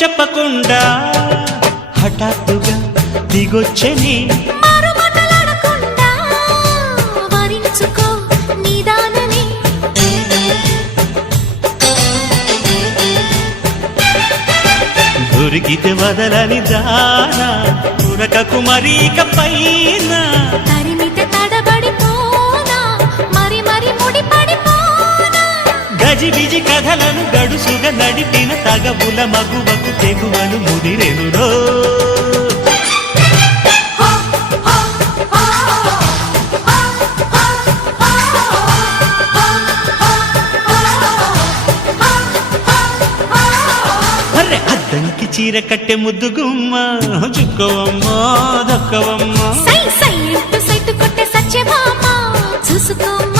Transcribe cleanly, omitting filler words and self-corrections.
చెప్పకుండా హఠాత్తుగా దిగొచ్చని దొరికితే వదలని దానా ఉరకకు మరీక పైన తరిమితే తడబడిపోనా మరి మరి ముడిపడిపోనా గజిబిజి కథలను గడుసుగా నడిపిన తగవుల మగువకు తెగువను ముదిరెనురో అద్దంకి చీర కట్టె ముద్దు గుమ్మ చుక్కవమ్మ దక్కవమ్మ సై సై సైటు కొట్టే సత్యభామ చూసుకోమ్మ